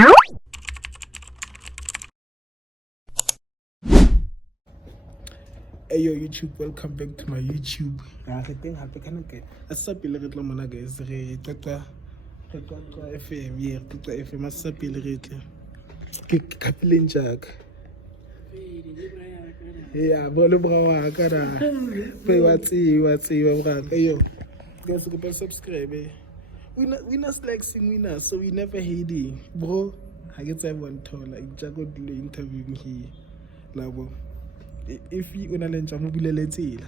Hey yo YouTube, welcome back to my YouTube. Re teng hape kana ke a sa pele re tla mona guys re qoqa FM ye qoqa FM a sa pele re tle ke kapeleng jaaka yeah bole bra wa ka ra pe wa tsi bra hey yo guys go subscribe we not slacking winners so we never hating bro ha ke tsa one thola jago dilo interview here labo if you una le ntja mo bulele tsela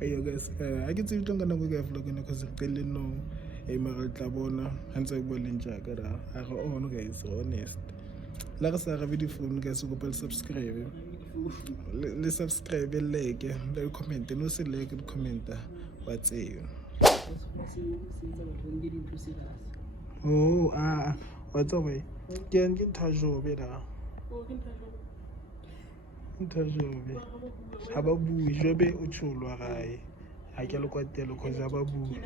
ayo guys I get to tonga nako ke vlog ne cause qelle no e mara tla bona hantse go le ntja ka ra a go on guys honest la ga sa ga video phone guys go pel subscribe le subscribe like le comment no se like le comment what's it oh what's up ke en ke thajo be da Ntajobe ha ba bue jobe o tshulwa gae ha ke le kwatelo cause ha ba bue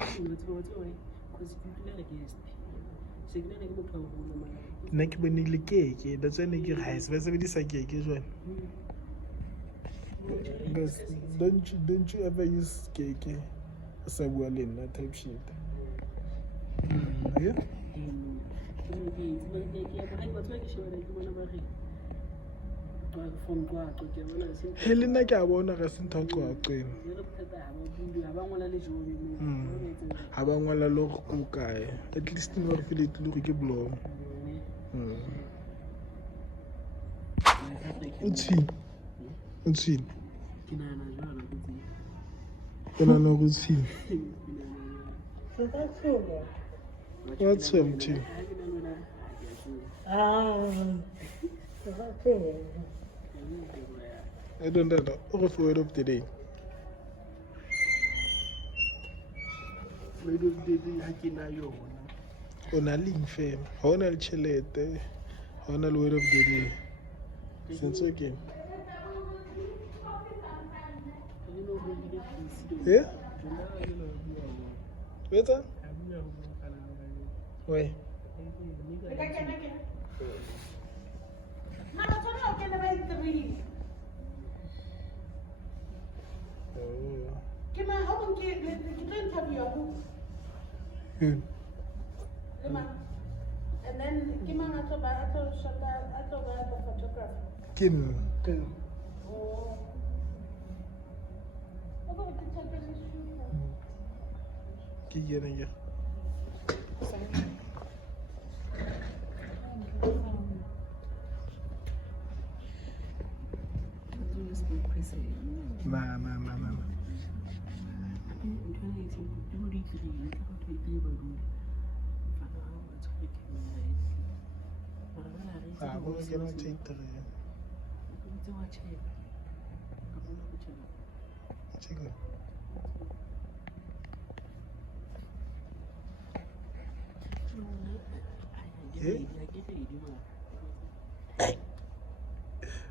nna ke bonile keke that's why ne ke ga se ba sebedisa keke jwale guys don't you ever use keke sa bua le nna type shit yeah hele nna ke a bona ga se ntho qoaqeng ha ba ngwala le go ko kae at least no re feel it le ke blom utsi ke nana go tsi what's something I don't know. What's the word of the day? Word of the day hakina yona. Ona link fam. Hona le chelete. Hona le word of the day. Since okay. Yeah? Better? Why? Good. And then Kimang Atoba the photographer. Kim. Oh. Kigena. Nah. We're gonna take the check it.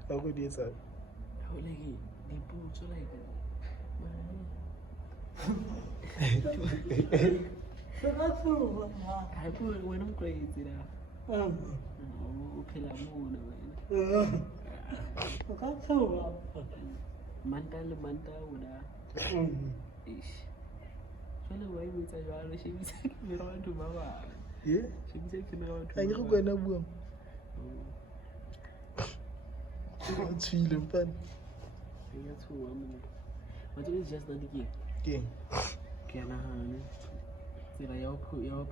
How good is that? How like the boots like I put when I'm crazy now. Okay, I'm on Manta would ish. Shall I wait with a she was taking around to Mama? Yeah? She was taking around to I go going to boom. It's feeling fun. That's who I'm. But it was just not the game. Game. Can I hand it? Your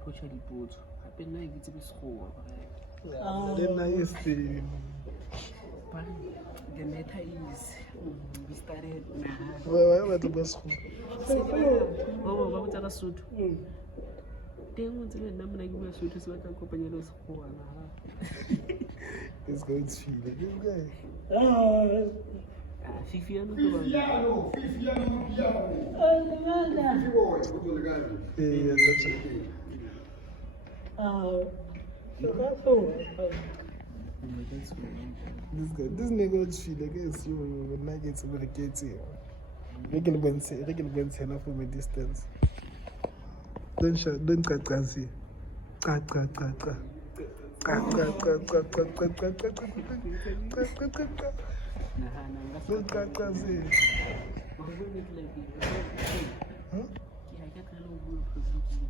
push the boat. I've been like it's a school. Then I used to. But the matter is, we started. Why am I the best? Oh, what was that suit? They want to let them like a suit is what I'm company of school. It's going to feel it. This guy. Fifi, I This nigga would feel against you when I get to medicate you. They can win enough from a distance. Don't cut see. Nahana nka Qaqazela. Wa go bone ke like ke tla lo bua publicly.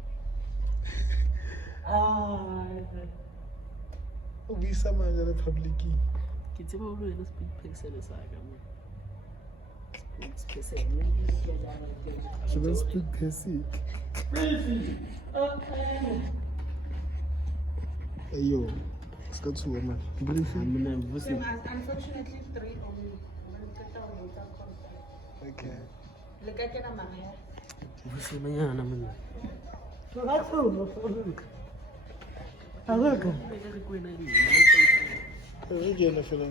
O buisa mang le publicing? Ke tseba o le speed person sa ka mo. Spokesperson. Je veux speak basic. Ayo, ska tshuwa man. Briefing. Mna vusi. Unfortunately, 3 only. Okay. Le ka kena Maria. Vusi manyana mna. Re kene fela.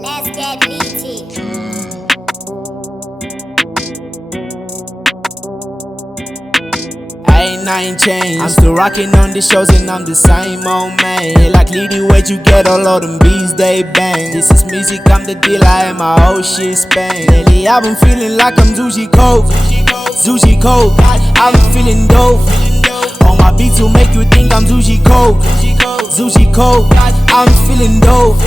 Let's get meaty. Ain't nothing changed. I'm still rocking on the shows and I'm the same old man. Like Lady, where'd you get all of them beats they bang? This is music, I'm the dealer and my whole shit span. Lately I've been feeling like I'm Zushi Coke. Zushi Coke, I've been feeling dope. On my beat to make you think I'm Zushi Coke. Zushi Coke, I'm feeling dope.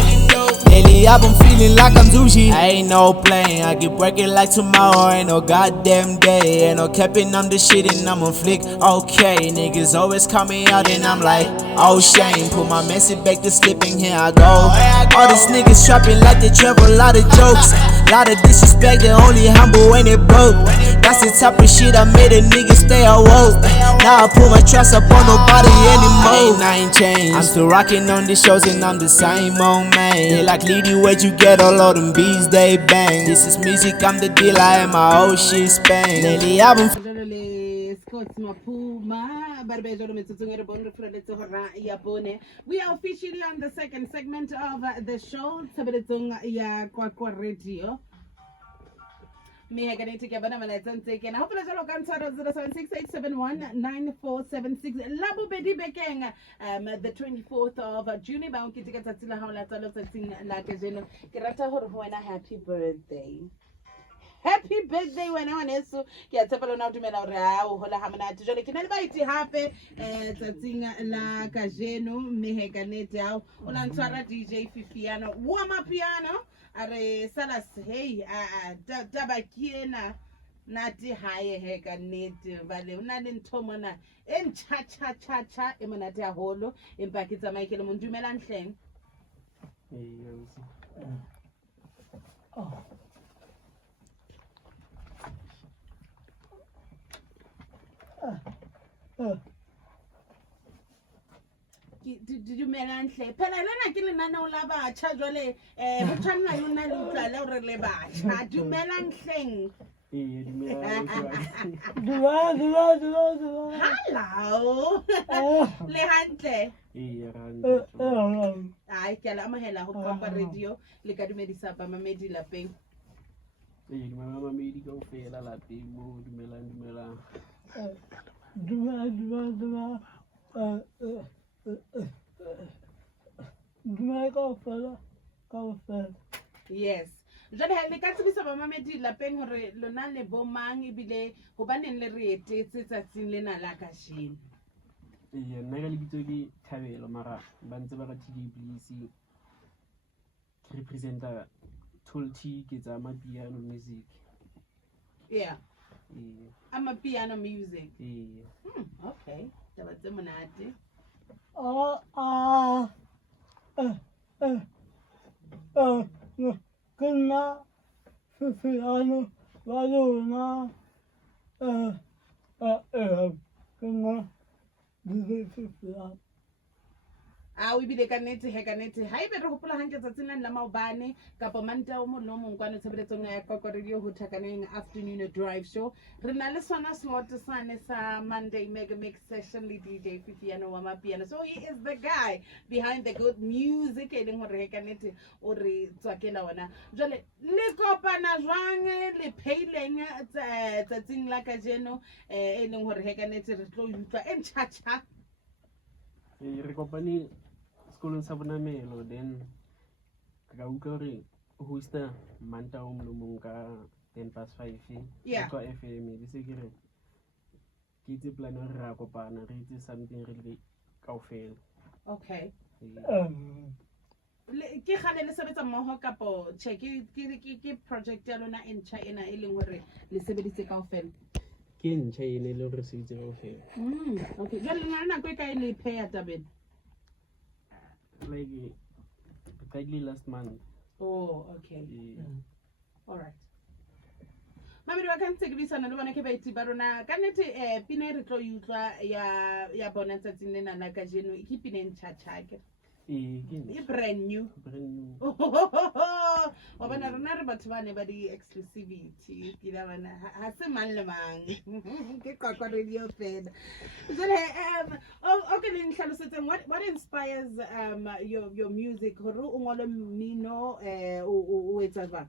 Lately I've been feeling like I'm Zushi. I ain't no playing, I get working like tomorrow. Ain't no goddamn day. Ain't no capping, I'm the shit and I'm on flick. Okay, niggas always call me out and I'm like, oh shame. Put my message back to slipping, here I go. All these niggas trapping like they travel, lot of jokes. Lot of disrespect, they only humble when it broke. That's the type of shit I made a nigga stay awoke. Now I put my trust up on nobody anymore. Ain't nothing changed. I'm still rocking on the shows and I'm the same old man. Like Lady, where'd you get all of them beats they bang? This is music, I'm the dealer and my whole shit span. Lately I've been We are officially on the second segment of the show. Tshebeletsong ya Kwakwa Radio. Me ga ne take bana mala tsantse ke na hopela jalo ka ntshwaro 0768719476 la bobedi bekeng the 24th of June ba o kiteka tsatsi la hao la tsalo tsatsing la ke jeno ke rata hore ho wena happy birthday. Happy birthday wena ngwaneso ke a tshepela na o dumela hore ha o hola ha monate jwale ke na le baiti hape tsatsing la ka jeno mme he ka nete hao o la ntshwara DJ Fifiano wa mapiano are salas hey taba kiena nati hae he ka nete vale una le ntho mona en cha e monate haholo empa ke tsamaya ke le mo dumela nhleng dumela nhle phela lena ke lenaneo la batjha jwale ho tshwanela lona le utlwala hore le batjha dumela nhleng hello le hantle ai ke la amahela ho Kwakwa Radio le ka dumedisa ba mamedi lapeng mamedi kaofela lapeng mo dumelang yes jwale ha le ka tsebisa ba mamedi lapeng hore lona le bomang ebile hobaneng le re etetse tsatsing lena la kasheno nna ka lebitso ke Thabelo mara ba ntse ba ka TJ Bliss ke representa Tolty ke tsa mapiano music yeah I'm a piano music okay taba tse monate Kena Fifiano Valona Kena Fifiano o ebile ka nnete he ka nnete ha ebe re hopola hantle tsatsing la maobane kapa manta o mo lo mong kwana tshebeletsong ya Kwakwa Radio ho thakaneng afternoon drive show re na le sona slot sane sa Monday mega mix session le DJ Fifiano wa mapiano so he is the guy behind the good music e leng hore he ka nnete o re tswakela ona jwale le kopana jwang le peileng tsatsing la ka jeno e leng hore he ka nnete re tlo utlwa en cha re kopane sekolong sa Bonamelo then ka utlwa hore o hosta Manta o mong ka 10:05 Yeah. ka FM di se ke re ke itse plan hore ra kopana re itse something re le kaofela. Okay. Ee. Ke gale le sebetsa mmoho kapo che ke project ya lona e ntjha ena e leng hore le sebeditse kaofela? Ke ntjha ene le hore se itse kaofela. Okay. Jwale le na le nako e kae le pheya tabeng? Like practically last month. Oh, okay. Ee. All right. Mamedi wa ka ntse ke buisana le bona ke baeti ba rona ka nnete pina e re tlo e utlwa ya bona tsatsing lena la kajeno ke pina e ntjha ke Ee, ke e brand new. brand new. Wa bona rona re batho ba ne ba di exclusivity ke la bana ha se mang le mang ke qaqwa radio fela. Jwale okay le nhlalosetseng what inspires your music hore o ngole mmino o etsa jwang?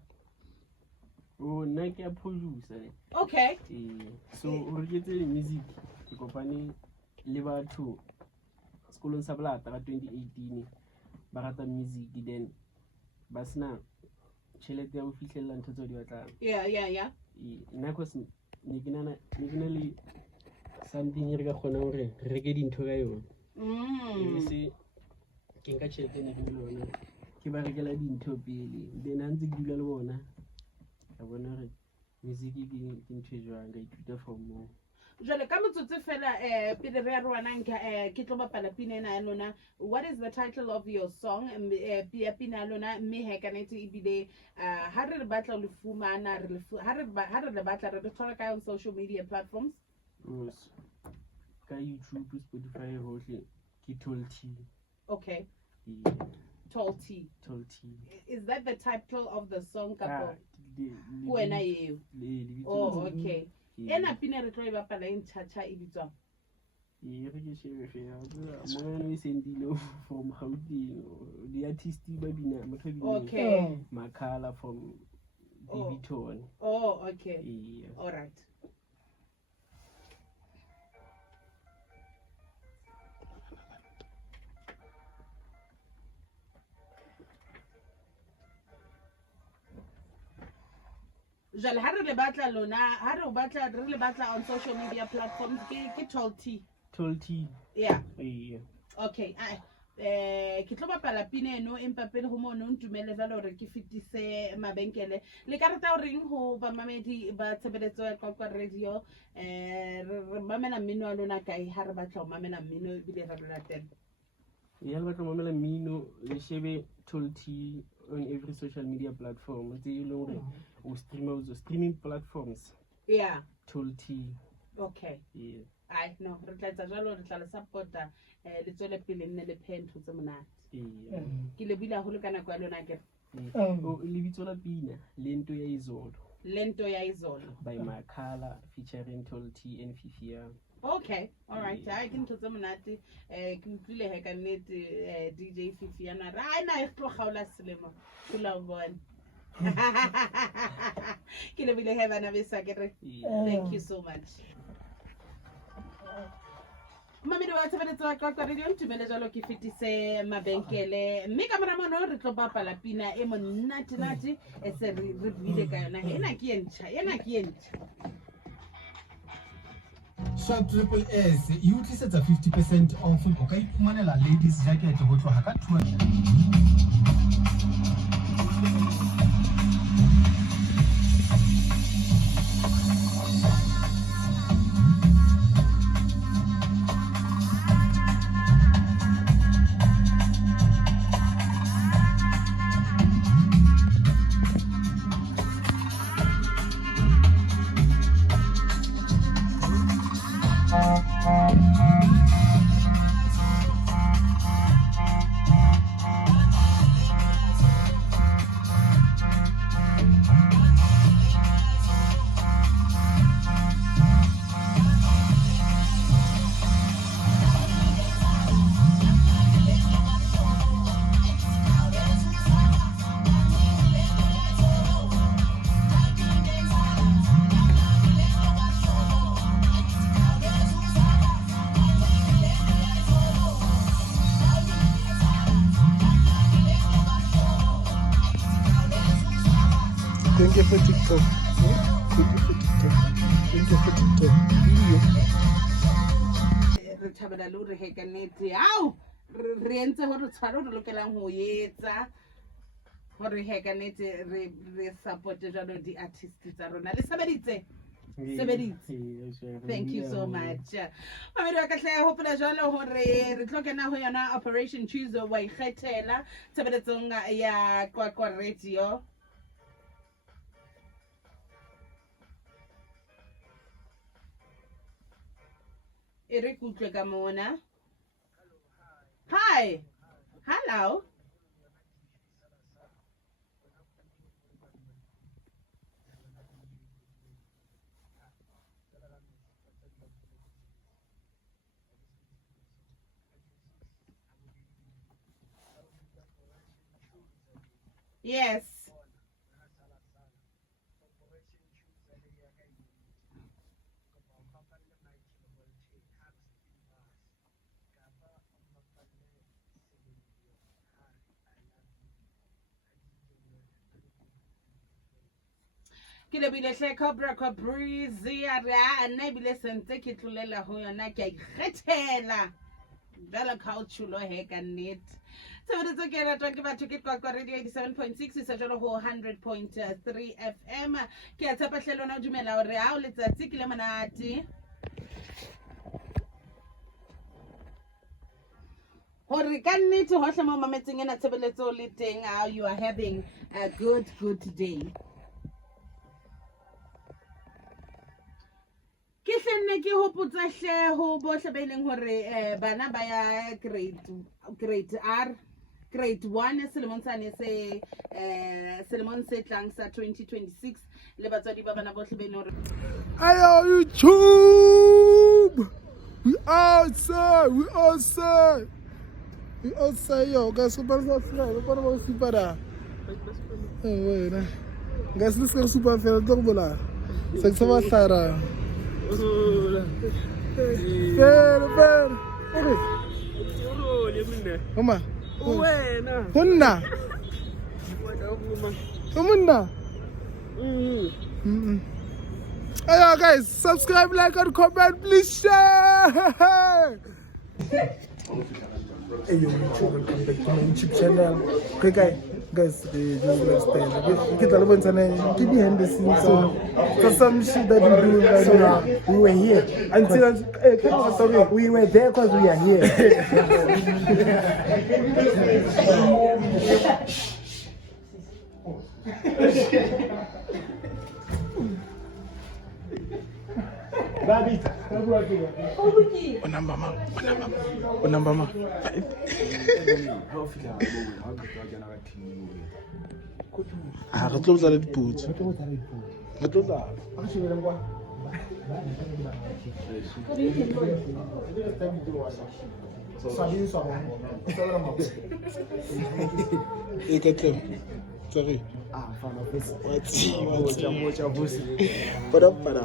Oh, nna ke a producer. Okay. So o reketse music ke kopane le batho sekolong sa Bolata ka 2018 ba rata music then ba sena tšhelete ya go fihlella ntho tseo di batlang. Yeah. Nna cause ne ke na le something e re ka kgonang hore re reke dintho ka yone. E se ke nka tšhelete ne ke le yona ke ba rekela dintho pele then ha ntse ke dula le bona ka bona hore music ke ntho e jwang ka ithuta from moo. Jwale ka motsotso fela pele re ya rwana ke tlo bapala pina ena ya lona. What is the title of your song? Pina ya lona mme he ka nete ebile ha re batla le fumana ha re le batla re thola ka on social media platforms? Ka YouTube, Spotify hohle ke Tall T. Okay. Yeah. Tall T. Tall T. Is that the title of the song kapo? Le Wena eo. Oh, okay. Yeah. Ena pina re tlo e bapala e ntjha e bitswang? Re ke shebe fela mo e sendile from Gauteng the artist ba bina motho bina Okay. Makhala from Diviton. Oh, okay. Yeah. All right. Jale ha re le batla lona ha re le batla on social media platforms ke Tall T. Tall T. Yeah. Yeah. Okay. Ke tlo bapala pina eno empa pele ho mo no ntumele jalo hore ke fitise mabenkele le ka rata hore ho ba mamedi ba tshebeletso ya Qwaqwa radio re mamela mmino wa lona kae ha re batla ho mamela mmino ebile re latela? Ya le batla mamela mmino le shebe Tall T on every social media platform. Tse e leng hore o streaming platforms. Yeah. Tall T. Okay. Yeah. No, re tla etsa jalo re tla le supporta le tswele pele nne le phento tse monate. Yeah. Ke le bila ho le kana kwa lona ke Oh, lebitso la pina Lento ya Izolo Lento ya Izolo by Makhala featuring Tall T and Fifia. Okay, all right. I can tell them that ke utlwile he ka nnete DJ Fifia na ra ina e tlo gaola selemo tla bona. Ke le bile he bana besa ke re. Thank you so much. Mamedi wa tshebeletso wa Qwaqwa radio ntumele jalo ke fitise mabenkele mme ka mora mono re tlo bapala pina e monate e se re bile ka yona ena ke entšha. Sharp Triple S e utlisetsa 50% off o ka iphumanela ladies jacket go tloga ka 200. Thank you for TikTok. Thank you for TikTok. Thank you for TikTok. Video. Re thabela le hore he ka nnete ao re entse hore tshwaro re lokelang ho etsa hore he ka nnete re support jalo di artist tsa rona le sebeditse. Thank you so much. Mamedi wa ka hle hopola jalo hore re tlo kena ho yona Operation Choose wa ikgethela tshebeletsong ya Kwakwa Radio. Eric utlwe ka mona. Hi. Hello. Yes. Ke lebile hle Cobra Breezy a re a nna ebile sentse ke tlolela ho yona ke a ikgethela jalo ka o chulo he ka nnete sebeditse ke ratwa ke batho ke Kwakwa Radio 87.6 isa jalo ho 100.3 FM ke a tshepa hle lona o dumela hore ha o letsatsi ke le monate hore ka nnete hohle mo mametseng ena tshebeletso le teng you are having a good day. Ke hlenne ke hopotsa hle ho bohle ba ileng hore bana ba ya grade R grade 1 selemong sane se selemong se tlang sa 2026 le batswadi ba bana bohle ba ileng hore Ayo YouTube. We outside yo guys super subscribe para ba super da. Wena. Guys let's go super fair to bola. Seksa ba sara. Fair. Mama. Wena. Kunna. Kumunda. Hey guys, subscribe, like, and comment, please share. Hey yo, welcome back to my YouTube channel. Okay guys, the lifestyle. Kita learn sana. Kita behind the scenes. So some shit that we do right now. We were here. We were there because we are here. Onamba ma. Ah, re tlo tla le diputso. Re tlo tla. E ka tlem. Sorry. Ah, fana pesa. What's para.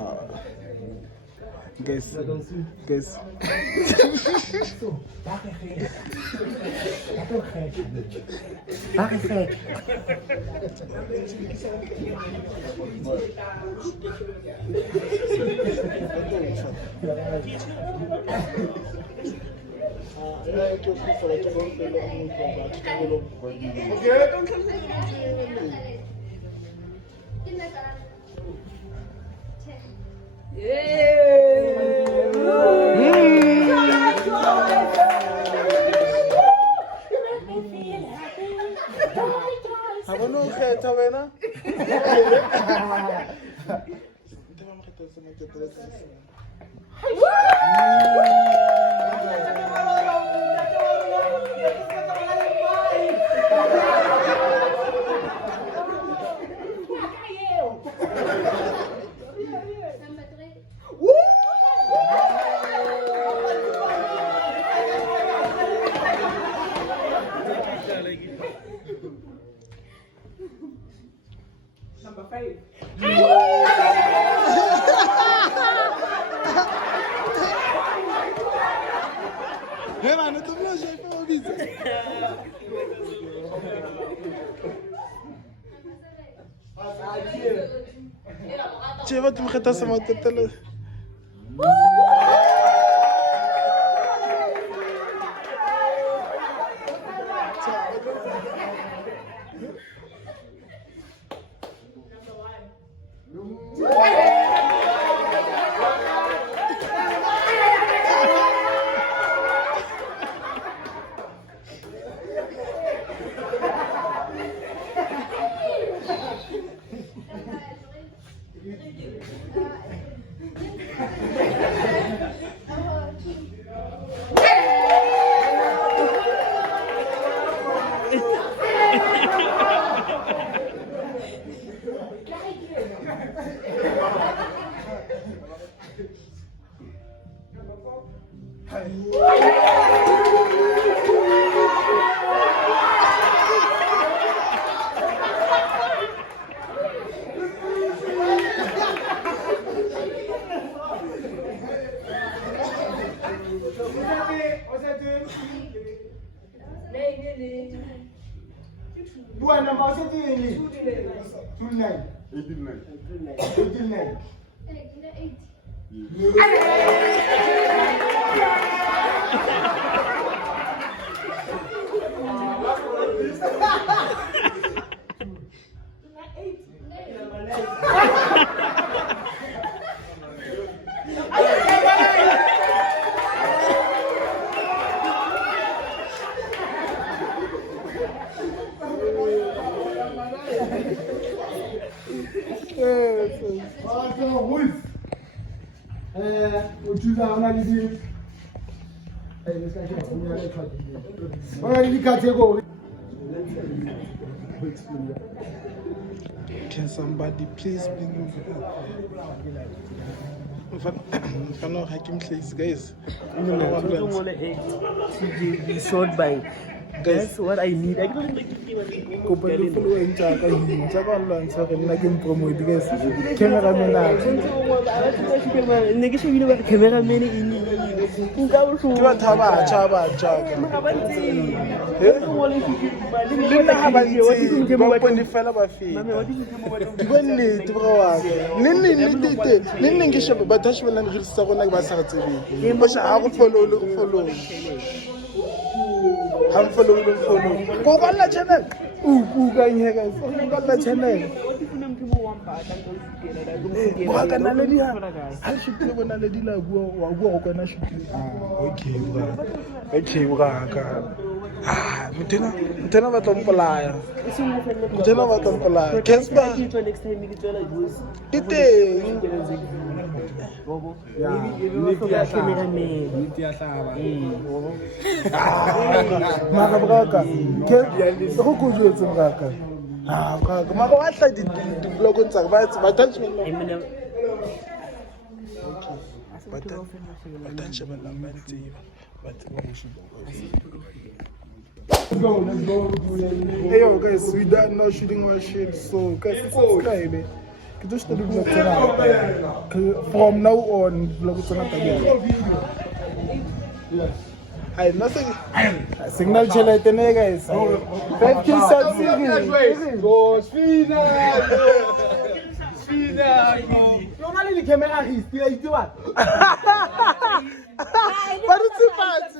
Guys. Abono kgetha wena. Number 5. Hey man, tu me j'ai fait un visa. Che ba tu khata sa matetele. Buana masetini. 29. 89. Can somebody please bring me? Mfano hakim please guys. Short by. That's what I need. I don't Kopa le follow ntaka yini. Ntaka online sa re nna ke promote guys. Cameraman a. cameraman in Ke ba thaba chaba chaka. Lena ha ba ntse ba pone fela ba fela. Bone te bro wa ka. Nne ke sheba ba tashi bana re sa gona ba sa tsebe. Ba sha go follow le go follow. I'm following. Go on the channel. Going here, guys. Go on the channel. Bro, can I let you have? I should do when I let you walk when I should. Okay, bro. Okay, bro. Mutena ba tompolaya. Mutena ba tompolaya. Kespa. Ite. Maka braka. Ke go go jwetse braka. Braka. Maka wa tla di vlog tsa ba touch me. Ba touch me la mantsi. Let's go. Hey yo guys, we done now shooting our shit, so guys subscribe. Just to do vlog from now on vlog Hey, nothing. Signal chelete ne guys. 15 subs. Go Spina. You only the camera is still you what? But it's too fast.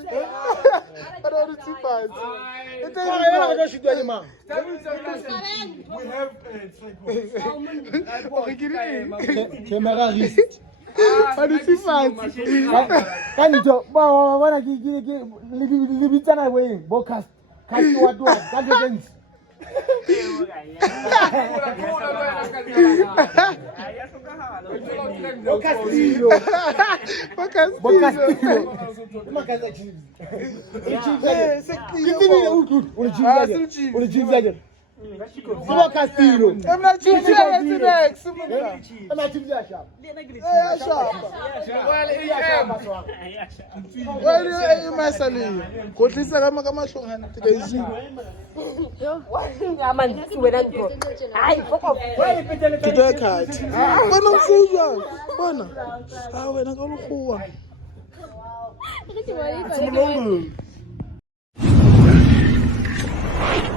But it's too fast. It's camera wrist. But it's too fast. Can you talk? Wanna give away broadcast. Can you what? Can you dance? Castillo. I'm not I'm